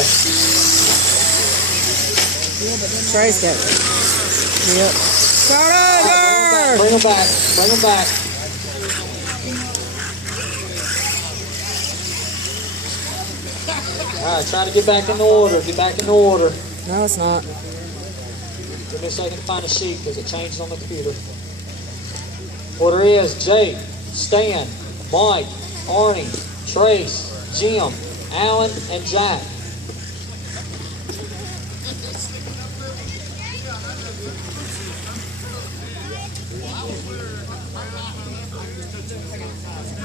now. Trey's got it. Yep. Start over! Bring them back. Bring them back. All right, try to get back in order. Get back in order. No, it's not. Give me a second to find a sheet because it changed on the computer. Order is Jake, Stan, Mike, Arnie, Trace, Jim, Alan, and Jack.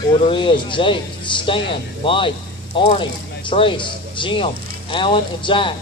Order is Jake, Stan, Mike, Arnie, Trace, Jim, Alan, and Jack.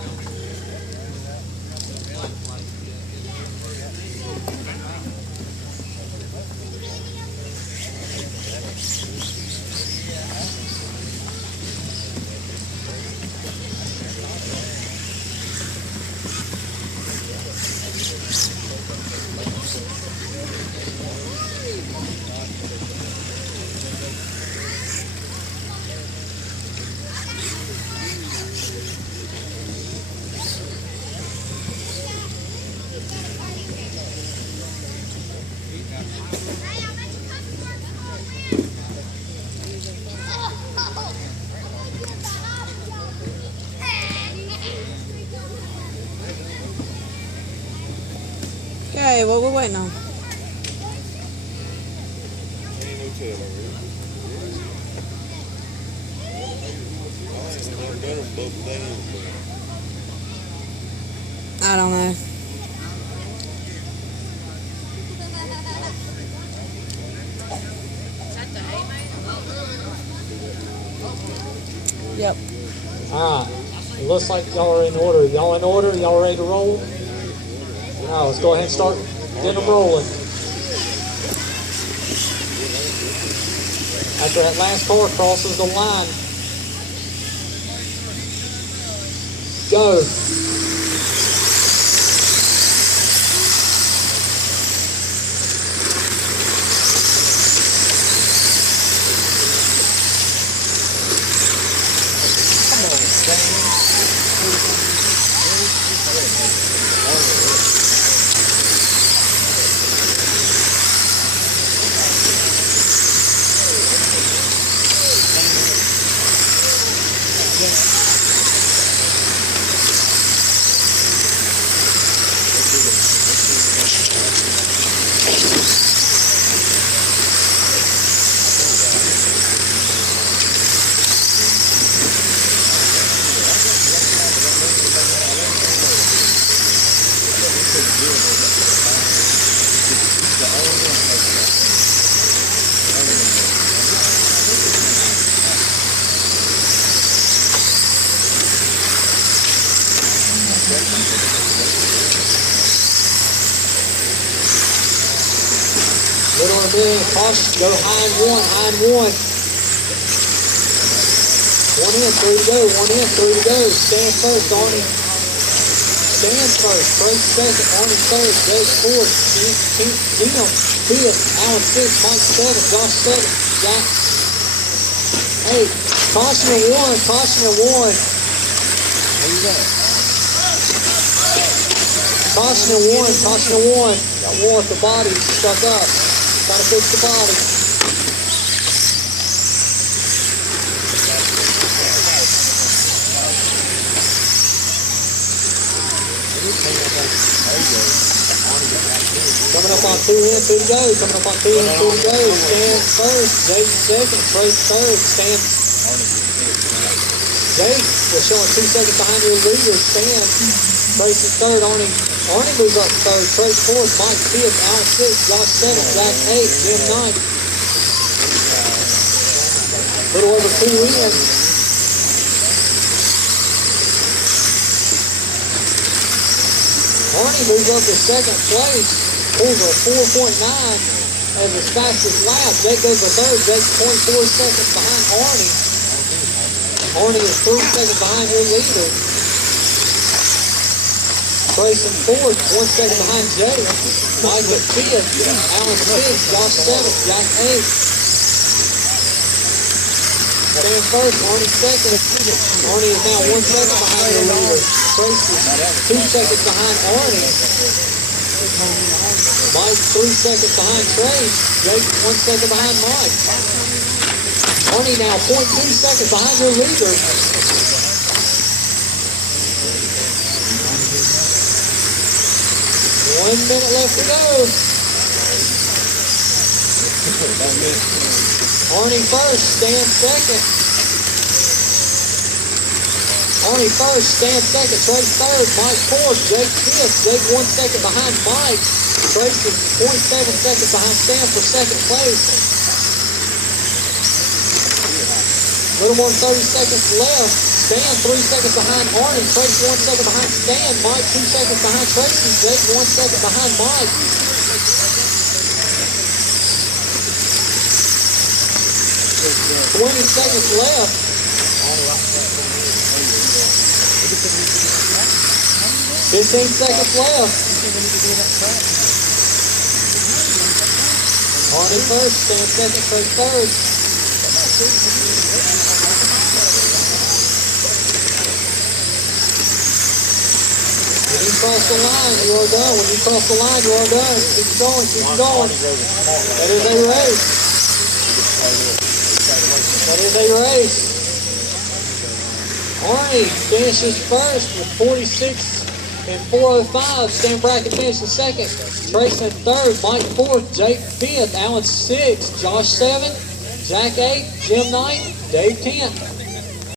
Okay, what we're waiting on? I don't know. Yep. All right. It looks like y'all are in order. Y'all in order? Y'all ready to roll? Now let's go ahead and start getting them rolling. After that last car crosses the line, go. Little or big, caution, go high and one, high and one. One in, three to go, one in, three to go. Stand first, Arnie. Stand first, Trace second, Arnie third, Jake fourth, Jim fifth, Alan sixth, Mike seventh, Josh seventh, Jack eight. Caution at one, caution at one. Caution at one, caution at one. Got one with the body stuck up. Gotta fix the body. Coming up on two in, two to go. Coming up on two in, two to go. Stan first, Jake second, Trace third. Stan. Jake was showing 2 seconds behind your leader. Stan. Trace is third. Arnie moves up to third. Trace fourth. Mike fifth. Alan sixth. Josh seventh. Jack eighth. Jim ninth. Little over 2 in. Arnie moves up to second place. Pulls a 4.9 as his fastest lap. Jake goes to third. Jake's 0.4 seconds behind Arnie. Arnie is 3 seconds behind your leader. Trace in fourth, 1 second behind Jake. Mike at fifth, Alan sixth, Josh seventh, Jack eighth. stand first. Arnie second. Arnie is now 1 second behind your leader. Tracy 2 seconds behind Arnie. Mike 3 seconds behind Trace. Jake 1 second behind Mike. Arnie now 0.2 seconds behind your leader. 1 minute left to go. Arnie first, Stan second. Arnie first, Stan second, Trace third, Mike fourth, Jake fifth. Jake 1 second behind Mike. Trace is 0.7 seconds behind Stan for second place. A little more than 30 seconds left. Stan 3 seconds behind Arnie. Trace 1 second behind Stan. Mike 2 seconds behind Tracy. Jake 1 second behind Mike. 20 seconds left. 15 seconds left. Arnie first, Stan second, Trace third. When you cross the line, you are done. When you cross the line, you are done. Keep going, keep going. That is a race. That is a race. Arnie finishes first with 46 and 4:05. Stan Bracken finishes second. Trayson third. Mike fourth. Jake fifth. Alan sixth. Josh 7. Jack 8. Jim 9. Dave 10.